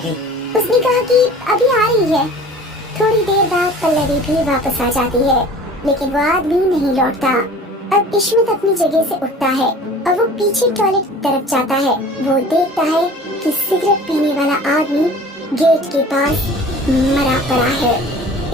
जाएगी? उसने कहा कि अभी आ रही है। थोड़ी देर बाद पल्लवी भी वापस आ जाती है, लेकिन वो आदमी नहीं लौटता। अब इश्मत अपनी जगह से उठता है और वो पीछे टॉयलेट की तरफ जाता है। वो देखता है कि सिगरेट पीने वाला आदमी गेट के पास मरा पड़ा है।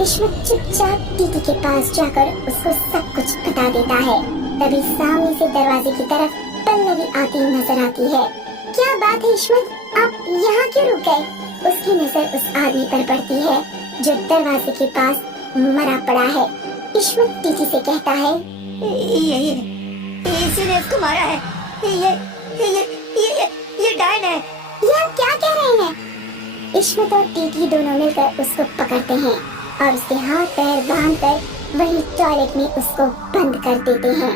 इश्मत चुपचाप टीटी के पास जाकर उसको सब कुछ बता देता है। तभी सामने से दरवाजे की तरफ पल्लवी आती नजर आती है। क्या बात है इश्मत, आप यहाँ क्यों रुक गए? उसकी नजर उस आदमी पर पड़ती है जो दरवाजे के पास मरा पड़ा है। इश्मत टीटी से कहता है, ये इसी ने इसको मारा है। ये डायन है। ये आप क्या कह रहे हैं? इश्मत और टीटी दोनों मिलकर उसको पकड़ते हैं और उसके हाथ पैर बांधकर वही टॉयलेट में उसको बंद कर देते हैं।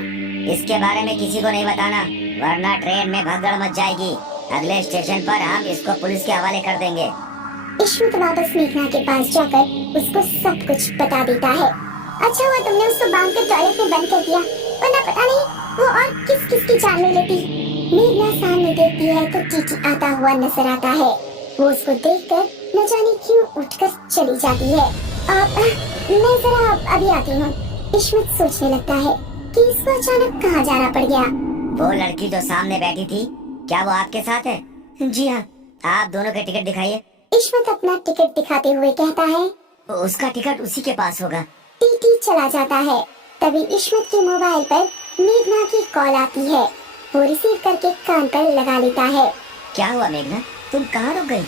इसके बारे में किसी को नहीं बताना, वरना ट्रेन में भगदड़ मच जाएगी। अगले स्टेशन पर हम इसको पुलिस के हवाले कर देंगे। इश्मत वापस मेघना के पास जाकर उसको सब कुछ बता देता है। अच्छा हुआ तुमने उसको बांधकर टॉयलेट में बंद कर दिया, वरना पता नहीं वो और किस किस की जान ले लेती। मेघना सामने देखती है तो टीटी आता हुआ नजर आता है। वो उसको देखकर न जाने क्यों उठकर चली जाती है। मैं जरा अभी आती हूँ। इश्मत सोचने लगता है कि इसको अचानक कहाँ जाना पड़ गया। वो लड़की जो सामने बैठी थी, क्या वो आपके साथ है? जी हाँ। आप दोनों के टिकट दिखाइए। इश्मत अपना टिकट दिखाते हुए कहता है, उसका टिकट उसी के पास होगा। टीटी चला जाता है। तभी इश्मत के मोबाइल पर मेघना की कॉल आती है। वो रिसीव करके कान पर लगा लेता है। क्या हुआ मेघना, तुम कहाँ रुक गई?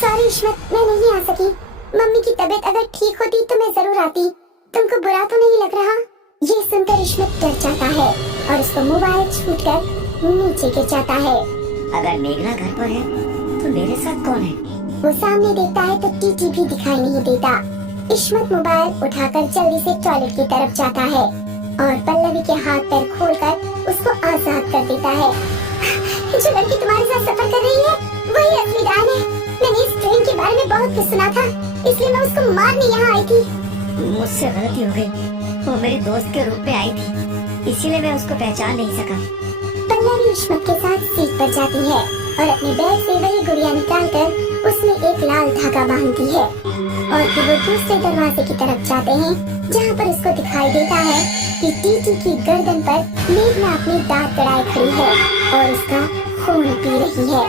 सॉरी इश्मत, मैं नहीं आ सकी। मम्मी की तबीयत अगर ठीक होती तो मैं जरूर आती। तुमको बुरा तो नहीं लग रहा? ये सुनकर इश्मत डर जाता है और उसको मोबाइल छूटकर नीचे गिर जाता है। अगर मेघना घर पर है तो मेरे साथ कौन है? वो सामने देखता है तो टीटी भी दिखाई नहीं देता। इश्मत मोबाइल उठाकर जल्दी से टॉयलेट की तरफ जाता है और पल्लवी के हाथ पैर खोलकर उसको आजाद कर देता है। जो लड़की तुम्हारे साथ सफर कर रही है वही असली डायन है। मैंने इस ट्रेन के बारे में बहुत कुछ सुना था, इसलिए मैं उसको मारने यहाँ आई थी। मुझसे गलती हो गई। वो मेरे दोस्त के रूप में आई थी, इसीलिए मैं उसको पहचान नहीं सका। पल्लवी इश्मत के साथ सीट पर जाती है और अपने बैग से वही गुड़िया निकालकर उसमें एक लाल धागा बांधती है और फिर वो दूसरे दरवाजे की तरफ जाते हैं जहाँ पर उसको दिखाई देता है कि टीटी की गर्दन पर मेघना अपनी दांत कड़ाए खड़ी है और उसका खून पी रही है।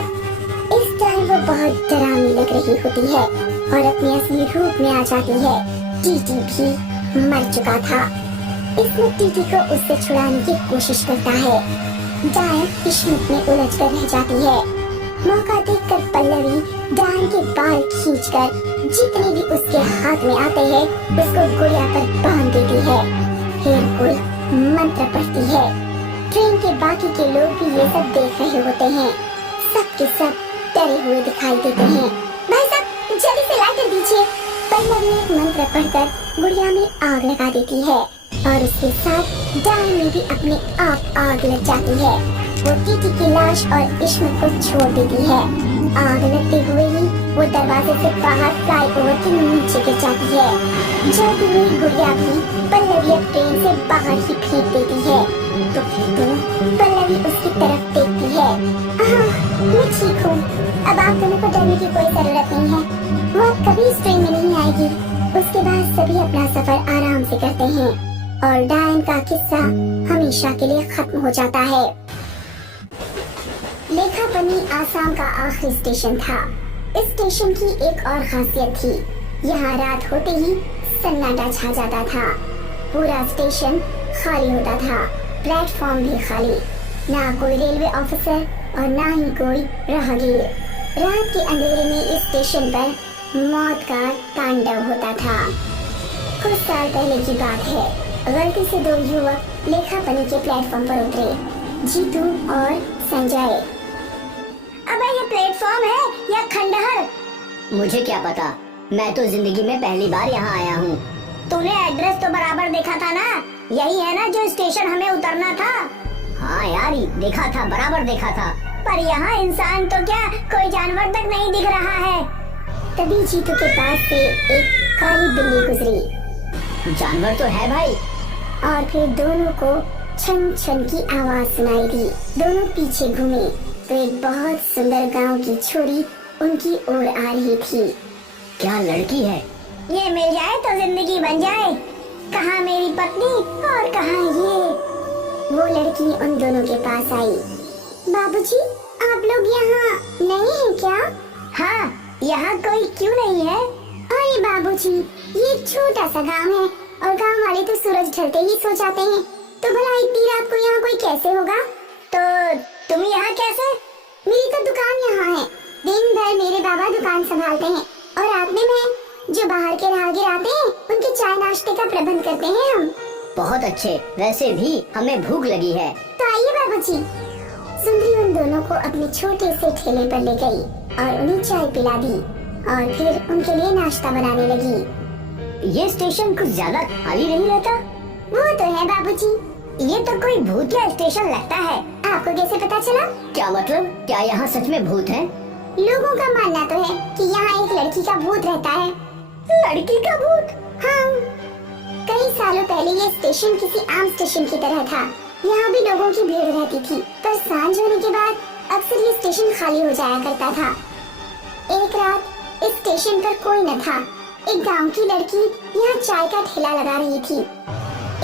इस टाइम वो बहुत डरावनी लग रही होती है और अपने असली रूप में आ जाती है। टीटी भी मर चुका था। इसमें टीटी को उससे छुड़ाने की कोशिश करता है। डायन इश्मत में उलझ कर रह जाती है। मौका देखकर पल्लवी डायन के बाल खींचकर जितने भी उसके हाथ में आते हैं उसको गुड़िया पर बांध देती है। फिर कोई मंत्र पढ़ती है। ट्रेन के बाकी के लोग भी ये सब देख रहे होते हैं। सब के सब डरे हुए दिखाई देते हैं। भाई साहब जल्दी से लाइटर दीजिए। पल्लवी एक मंत्र पढ़कर गुड़िया में आग लगा देती है और उसके साथ डायन में भी अपने आप आग लग जाती है। वो टीटी की लाश और इश्मत को छोड़ देती है। आग लगते हुए ही वो दरवाजे से बाहर फ्लाईओवर के नीचे गिर जाती है। जलती हुई गुड़िया भी पल्लवी अब ट्रेन से बाहर ही फेंक देती है। तो पल्लवी उसकी तरफ देखती है। मैं ठीक हूँ, अब आप दोनों को डरने की कोई जरूरत नहीं है। वो अब कभी इस ट्रेन में नहीं आएगी। उसके बाद सभी अपना सफर आराम से करते हैं और डायन का किस्सा हमेशा के लिए खत्म हो जाता है। लेखापनी आसाम का आखिरी स्टेशन था। इस स्टेशन की एक और खासियत थी, यहाँ रात होते ही सन्नाटा छा जाता था। पूरा स्टेशन खाली होता था, प्लेटफॉर्म भी खाली। ना कोई रेलवे ऑफिसर और ना ही कोई राहगीर। रात के अंधेरे में इस स्टेशन पर मौत का तांडव होता था। कुछ साल पहले की बात है, गलती से दो युवक लेखापनी के प्लेटफॉर्म पर उतरे, जीतू और संजय। अबे ये प्लेटफॉर्म है या खंडहर? मुझे क्या पता, मैं तो जिंदगी में पहली बार यहाँ आया हूँ। तूने एड्रेस तो बराबर देखा था ना? यही है ना जो स्टेशन हमें उतरना था? हाँ यार, देखा था, बराबर देखा था। पर यहाँ इंसान तो क्या कोई जानवर तक नहीं दिख रहा है। तभी जीतू के पास से एक काली बिल्ली गुजरी। जानवर तो है भाई। और फिर दोनों को छन छन की आवाज सुनाई दी। दोनों पीछे घूमे तो एक बहुत सुंदर गांव की छोरी उनकी ओर आ रही थी। क्या लड़की है? ये मिल जाए तो जिंदगी बन जाए। कहाँ मेरी पत्नी और कहाँ ये। वो लड़की उन दोनों के पास आई। बाबूजी, आप लोग यहाँ नहीं हैं क्या? हाँ, यहाँ कोई क्यों नहीं है? अरे बाबूजी, ये छोटा सा गांव है और गांव वाले तो सूरज ढलते ही सो जाते हैं, तो भला इतनी रात को यहाँ कोई कैसे होगा? तो तुम यहाँ कैसे? मेरी तो दुकान यहाँ है। दिन भर मेरे बाबा दुकान संभालते हैं और रात में मैं जो बाहर के राहगीर आते हैं उनके चाय नाश्ते का प्रबंध करते हैं हम। बहुत अच्छे, वैसे भी हमें भूख लगी है। तो आइए बाबूजी। सुंदरी उन दोनों को अपने छोटे से ठेले पर ले गई और उन्हें चाय पिला दी और फिर उनके लिए नाश्ता बनाने लगी। ये स्टेशन कुछ ज्यादा खाली नहीं रहता? वो तो है बाबूजी। ये तो कोई भूतिया स्टेशन लगता है। आपको कैसे पता चला? क्या मतलब? क्या यहाँ सच में भूत है? लोगों का मानना तो है कि यहाँ एक लड़की का भूत रहता है। लड़की का भूत? हाँ, कई सालों पहले ये स्टेशन किसी आम स्टेशन की तरह था। यहाँ भी लोगों की भीड़ रहती थी, पर सांझ होने के बाद अक्सर ये स्टेशन खाली हो जाया करता था। एक रात इस स्टेशन पर कोई न था। एक गांव की लड़की यहाँ चाय का ठेला लगा रही थी।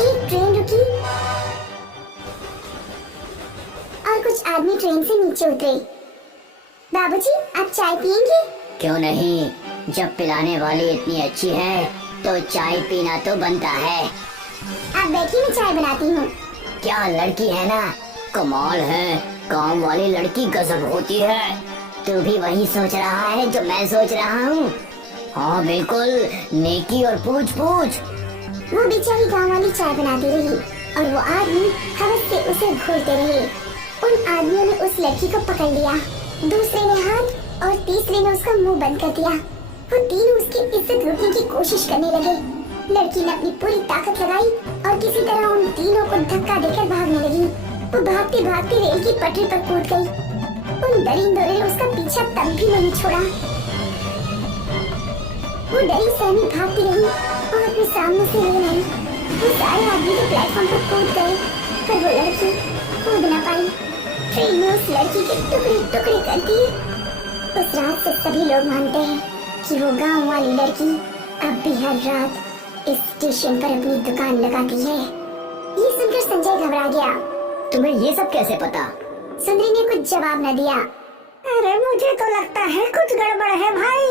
एक ट्रेन रुकी और कुछ आदमी ट्रेन से नीचे उतरे। बाबूजी, आप चाय पियेंगे? क्यों नहीं, जब पिलाने वाली इतनी अच्छी है तो चाय पीना तो बनता है। आप बैठिए, मैं चाय बनाती हूँ। क्या लड़की है ना, कमाल है। काम वाली लड़की गजब होती है। तू भी वही सोच रहा है जो मैं सोच रहा हूँ? हाँ बिल्कुल, नेकी और पूछ पूछ। वो बेचारी गांव वाली चाय बनाती रही और वो आदमी हवस से उसे घूरते रहे। उन आदमियों ने उस लड़की को पकड़ लिया, दूसरे ने हाथ और तीसरे ने उसका मुंह बंद कर दिया। वो तीनों उसकी इज्जत लूटने की कोशिश करने लगे। लड़की ने अपनी पूरी ताकत लगाई और किसी तरह उन तीनों को धक्का देकर भागने लगी। वो भागते भागते रेल की पटरी पर कूद गई। उन दरिंदों ने उसका पीछा तब भी नहीं छोड़ा। वो डरी सहमी भागती रही और अपने सामने से रेल आई। वो सारे आदमी तो प्लेटफॉर्म पर कूद गए, पर वो लड़की कूद न पाई। ट्रेन में उस लड़की के टुकड़े टुकड़े कर दिए। उस रात से सभी लोग मानते हैं कि वो गांव वाली लड़की अब भी हर रात इस स्टेशन पर अपनी दुकान लगाती है। ये सुनकर संजय घबरा गया। तुम्हें ये सब कैसे पता? सुंदरी ने कुछ जवाब न दिया। अरे मुझे तो लगता है कुछ गड़बड़ है भाई।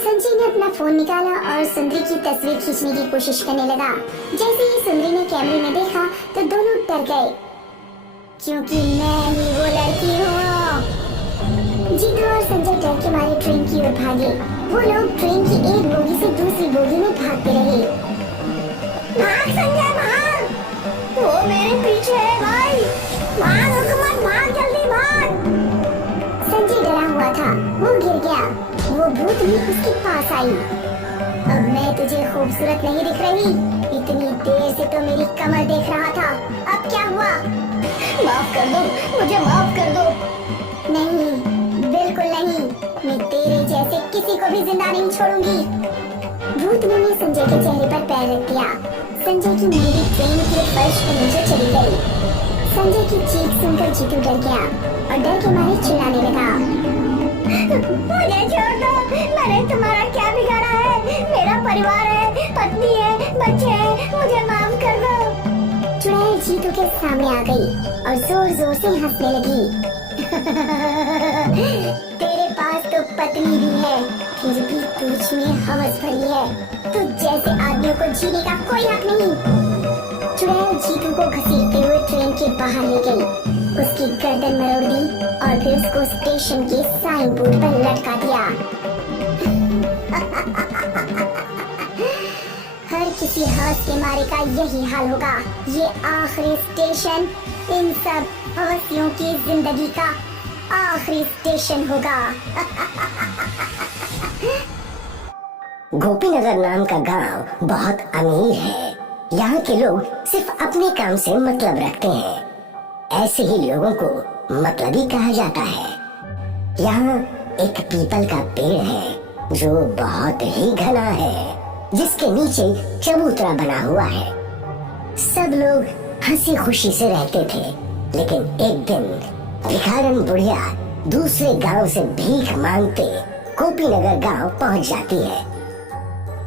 संजय ने अपना फोन निकाला और सुंदरी की तस्वीर खींचने की कोशिश करने लगा। जैसे ही सुंदरी ने कैमरे में देखा तो दोनों डर गए, क्योंकि मैं ही वो लड़की हूँ। जीतू और संजय डर के मारे ट्रेन की ओर भागे। वो लोग ट्रेन की एक बोगी से दूसरी बोगी में भागते रहे। भाग संजय भाग, वो मेरे पीछे है भाई। भाग हुकूमत, भाग जल्दी भाग। संजय डरा हुआ था, वो गिर गया। वो भूतनी उसके पास आई। अब मैं तुझे खूबसूरत नहीं दिख रही? इतनी देर से तो मेरी कमर देख रहा था, अब क्या हुआ? माफ कर दो मुझे, माफ कर दो। नहीं, बिल्कुल नहीं। मैं तेरे जैसे किसी को भी जिंदा नहीं छोड़ूंगी। भूतनी ने संजय के चेहरे पर पैर रख दिया। संजय की मेरी ट्रेन के फर्श पर नीचे चली गई। संजय की चीख सुनकर जीतू डर गया और डर के मारे चिल्लाने लगा, मुझे छोड़ दो, मैंने तुम्हारा क्या बिगाड़ा है? मेरा परिवार है, पत्नी है, बच्चे हैं, मुझे माफ कर दो। चुड़ैल जीतू के सामने आ गई और जोर जोर से हंसने लगी। तेरे पास तो पत्नी भी है, फिर भी तुझ में हवस भरी है। तुझ जैसे आदमियों को जीने का कोई हक नहीं। चुड़ैल जीतू को घसीटते हुए ट्रेन के बाहर ले गई, उसकी गर्दन मरोड़ दी और फिर उसको स्टेशन के साइन बोर्ड पर लटका दिया। हर किसी हवस के मारे का यही हाल होगा। ये आखिरी स्टेशन इन सब हवसियों की जिंदगी का आखिरी स्टेशन होगा। गोपीनगर नाम का गांव बहुत अमीर है। यहाँ के लोग सिर्फ अपने काम से मतलब रखते हैं। ऐसे ही लोगों को मतलबी कहा जाता है। यहाँ एक पीपल का पेड़ है जो बहुत ही घना है, जिसके नीचे चबूतरा बना हुआ है। सब लोग हंसी खुशी से रहते थे, लेकिन एक दिन भिखारन बुढ़िया दूसरे गांव से भीख मांगते गोपीनगर गांव पहुंच जाती है।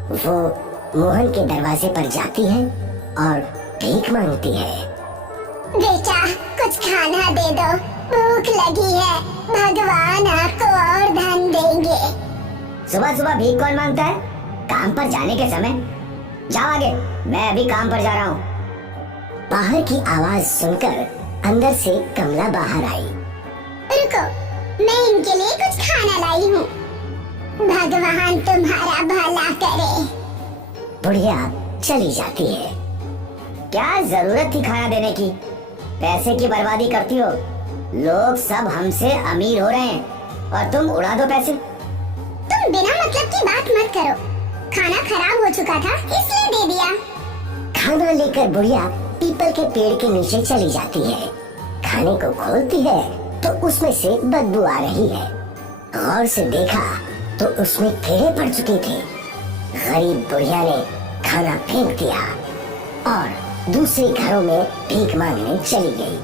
वो मोहन के दरवाजे पर जाती है और भीख मांगती है। बेटा कुछ खाना दे दो, भूख लगी है, भगवान आपको और धन देंगे। सुबह सुबह भीख कौन मांगता है? काम पर जाने के समय। जाओ आगे, मैं अभी काम पर जा रहा हूँ। बाहर की आवाज सुनकर अंदर से कमला बाहर आई। रुको, मैं इनके लिए कुछ खाना लाई हूँ। भगवान तुम्हारा भला करे। बुढ़िया चली जाती है। क्या जरूरत थी खाना देने की? पैसे की बर्बादी करती हो। लोग सब हमसे अमीर हो रहे हैं और तुम उड़ा दो पैसे। तुम बिना मतलब की बात मत करो। खाना खराब हो चुका था इसलिए दे दिया। खाना लेकर बुढ़िया पीपल के पेड़ के नीचे चली जाती है। खाने को खोलती है तो उसमें से बदबू आ रही है। गौर से देखा तो उसमें कीड़े पड़ चुके थे। गरीब बुढ़िया ने खाना फेंक दिया और दूसरे घरों में भीख मांगने चली गई।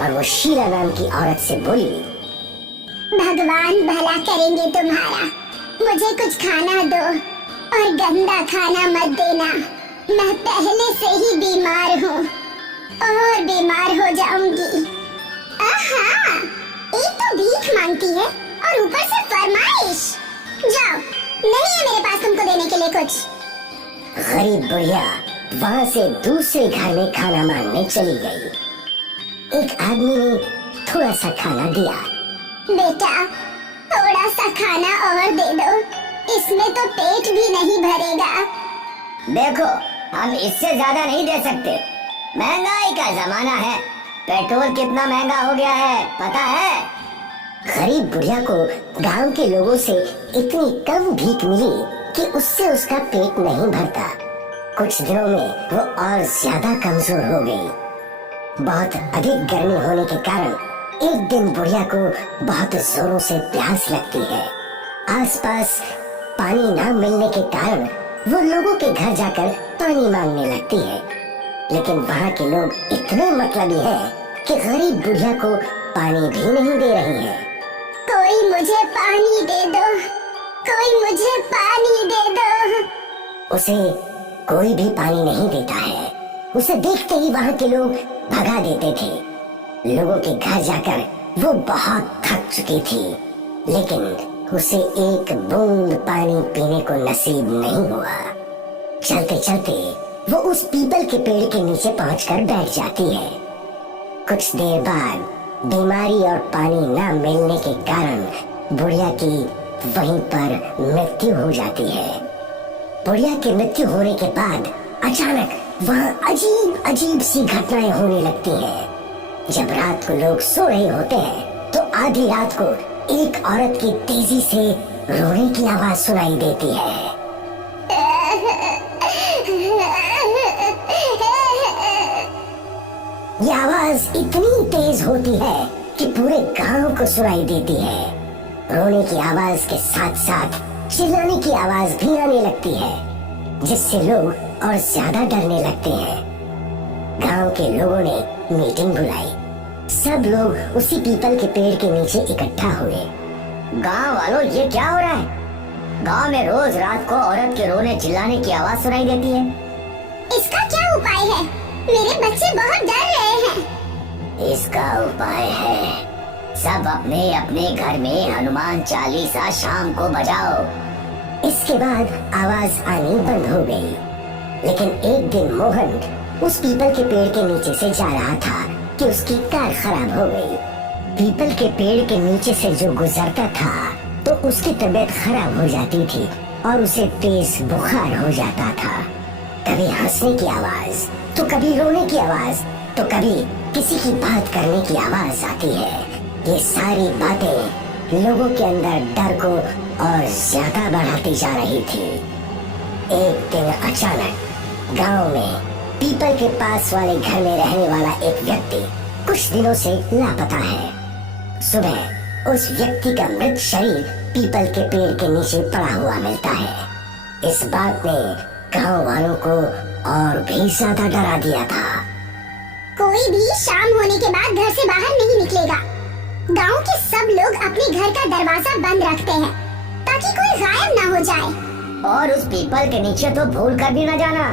और वो शीला नाम की औरत से बोली, भगवान भला करेंगे तुम्हारा। मुझे कुछ खाना दो और गंदा खाना मत देना। मैं पहले से ही बीमार हूँ और बीमार हो जाऊंगी। आहा, एक तो भीख मांगती है और ऊपर से फरमाइश। जाओ, नहीं है मेरे पास तुमको देने के लिए कुछ। गरीब बुढ़िया वहाँ से दूसरे घर में खाना मांगने चली गई। एक आदमी ने थोड़ा सा खाना दिया। बेटा थोड़ा सा खाना और दे दो, इसमें तो पेट भी नहीं भरेगा। देखो, हम इससे ज्यादा नहीं दे सकते। महंगाई का जमाना है। पेट्रोल कितना महंगा हो गया है पता है? गरीब बुढ़िया को गांव के लोगों से इतनी कम भीख मिली कि उससे उसका पेट नहीं भरता। कुछ दिनों में वो और ज्यादा कमजोर हो गई। बहुत अधिक गर्मी होने के कारण एक दिन बुढ़िया को बहुत जोरों से प्यास लगती है। आसपास पानी न मिलने के कारण वो लोगों के घर जाकर पानी मांगने लगती है। लेकिन वहाँ के लोग इतने मतलबी हैं कि गरीब बुढ़िया को पानी भी नहीं दे रही हैं। कोई मुझे पानी दे दो, कोई मुझे पानी दे दो। उसे कोई भी पानी नहीं देता है। उसे देखते ही वहाँ के लोग भगा देते थे। लोगों के घर जाकर वो बहुत थक चुकी थी, लेकिन उसे एक बूंद पानी पीने को नसीब नहीं हुआ। चलते चलते वो उस पीपल के पेड़ के नीचे पहुंचकर बैठ जाती है। कुछ देर बाद बीमारी और पानी न मिलने के कारण बुढ़िया की वहीं पर मृत्यु हो जाती है। बुढ़िया की मृत्यु होने के बाद अचानक वहाँ अजीब अजीब सी घटनाएं होने लगती हैं। जब रात को लोग सो रहे होते हैं तो आधी रात को एक औरत की तेजी से रोने की आवाज सुनाई देती है। ये आवाज इतनी तेज होती है कि पूरे गांव को सुनाई देती है। रोने की आवाज के साथ साथ चिल्लाने की आवाज भी आने लगती है, जिससे लोग और ज्यादा डरने लगते हैं। गांव के लोगों ने मीटिंग बुलाई। सब लोग उसी पीपल के पेड़ के नीचे इकट्ठा हुए। गांव वालों, ये क्या हो रहा है? गांव में रोज रात को औरत के रोने चिल्लाने की आवाज सुनाई देती है। इसका क्या उपाय है? मेरे बच्चे बहुत डर रहे हैं। इसका उपाय है, सब अपने अपने घर में हनुमान चालीसा शाम को बजाओ। इसके बाद आवाज आनी बंद हो गई। लेकिन एक दिन मोहन उस पीपल के पेड़ के नीचे से जा रहा था कि उसकी कार खराब हो गई। पीपल के पेड़ के नीचे से जो गुजरता था तो उसकी तबीयत खराब हो जाती थी और उसे तेज बुखार हो जाता था। कभी हंसने की आवाज तो कभी रोने की आवाज तो कभी किसी की बात करने की आवाज आती है। ये सारी बातें लोगों के अंदर डर को और ज्यादा बढ़ाती जा रही थी। एक दिन अचानक गांव में पीपल के पास वाले घर में रहने वाला एक व्यक्ति कुछ दिनों से लापता है। सुबह उस व्यक्ति का मृत शरीर पीपल के पेड़ के नीचे पड़ा हुआ मिलता है। इस बात ने गांव वालों को और भी ज्यादा डरा दिया था। कोई भी शाम होने के बाद घर से बाहर नहीं निकलेगा। गांव के सब लोग अपने घर का दरवाजा बंद रखते हैं ताकि कोई गायब ना हो जाए। और उस पीपल के नीचे तो भूल कर भी न जाना,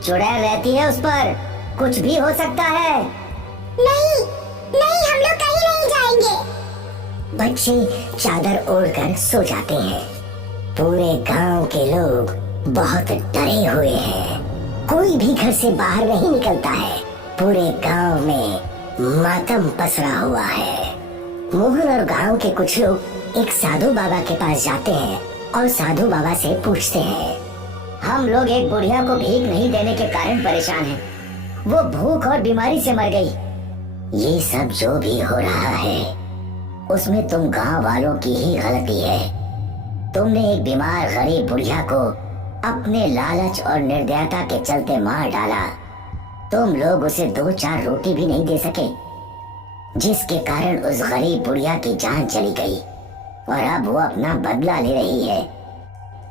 चुड़ैल रहती है उस पर, कुछ भी हो सकता है। नहीं नहीं, हम लोग कहीं नहीं जाएंगे। बच्चे चादर ओढ़कर सो जाते हैं। पूरे गांव के लोग बहुत डरे हुए हैं। कोई भी घर से बाहर नहीं निकलता है। पूरे गांव में मातम पसरा हुआ है। मोहन और गांव के कुछ लोग एक साधु बाबा के पास जाते हैं और साधु बाबा से पूछते हैं, हम लोग एक बुढ़िया को भीख नहीं देने के कारण परेशान हैं। वो भूख और बीमारी से मर गई। ये सब जो भी हो रहा है उसमें तुम गांव वालों की ही गलती है। तुमने एक बीमार गरीब बुढ़िया को अपने लालच और निर्दयता के चलते मार डाला। तुम लोग उसे 2-4 रोटी भी नहीं दे सके, जिसके कारण उस गरीब बुढ़िया की जान चली गई और अब वो अपना बदला ले रही है।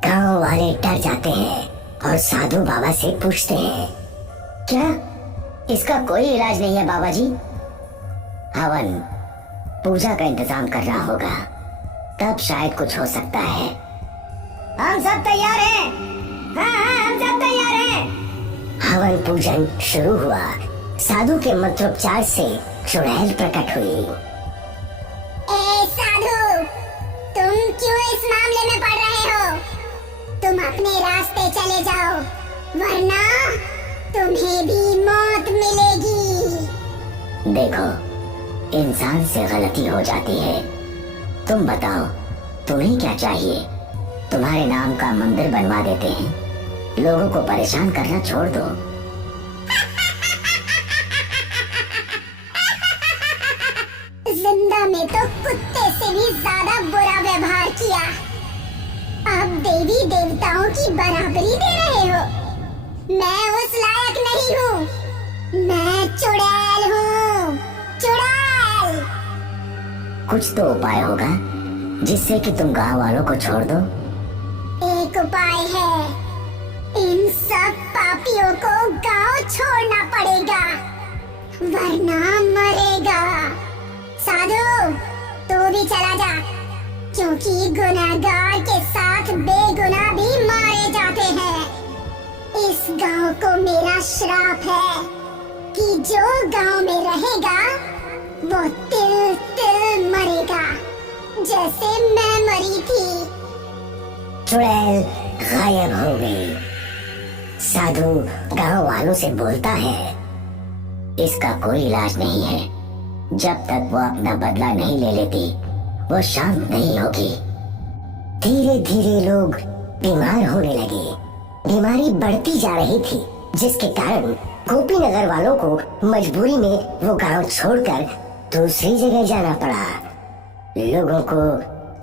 गांव वाले डर जाते हैं और साधु बाबा से पूछते हैं, क्या इसका कोई इलाज नहीं है बाबा जी? हवन पूजा का इंतजाम कर रहा होगा, तब शायद कुछ हो सकता है। हम सब तैयार हैं। हाँ, हम सब तैयार हैं। हवन पूजन शुरू हुआ। साधु के मंत्रोच्चार से चुड़ैल प्रकट हुई। ए साधु, तुम क्यों इस मामले में पड़ रहे हो? तुम अपने रास्ते चले जाओ, वरना तुम्हें भी मौत मिलेगी। देखो, इंसान से गलती हो जाती है। तुम बताओ, तुम्हें क्या चाहिए? तुम्हारे नाम का मंदिर बनवा देते हैं। लोगों को परेशान करना छोड़ दो। जिंदा में तो कुत्ते से भी ज्यादा बुरा व्यवहार किया, अब देवी देवताओं की बराबरी दे रहे हो। मैं उस लायक नहीं हूँ। मैं चुड़ैल हूँ, चुड़ैल। कुछ तो उपाय होगा जिससे कि तुम गांव वालों को छोड़ दो। एक उपाय है, इन सब पापियों को गांव छोड़ना पड़ेगा, वरना मरेगा। साधु, तू भी चला जा, क्योंकि गुनहगार के साथ बेगुनाह भी मारे जाते हैं। इस गांव को मेरा श्राप है कि जो गांव में रहेगा वो तिल तिल मरेगा, जैसे मैं मरी थी। चुड़ैल गायब हो गई। साधु गांव वालों से बोलता है, इसका कोई इलाज नहीं है। जब तक वो अपना बदला नहीं ले लेती, वो शांत नहीं होगी। धीरे धीरे लोग बीमार होने लगे। बीमारी बढ़ती जा रही थी, जिसके कारण गोपीनगर वालों को मजबूरी में वो गांव छोड़कर दूसरी जगह जाना पड़ा। लोगों को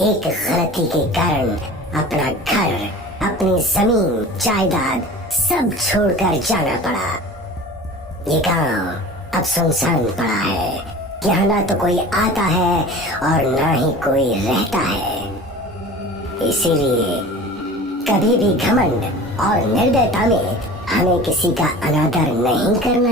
एक गलती के कारण अपना घर, अपनी जमीन, जायदाद सब छोड़कर जाना पड़ा। ये गांव अब सुनसान पड़ा है। यहाँ ना तो कोई आता है और ना ही कोई रहता है। इसीलिए कभी भी घमंड और निर्दयता में हमें किसी का अनादर नहीं करना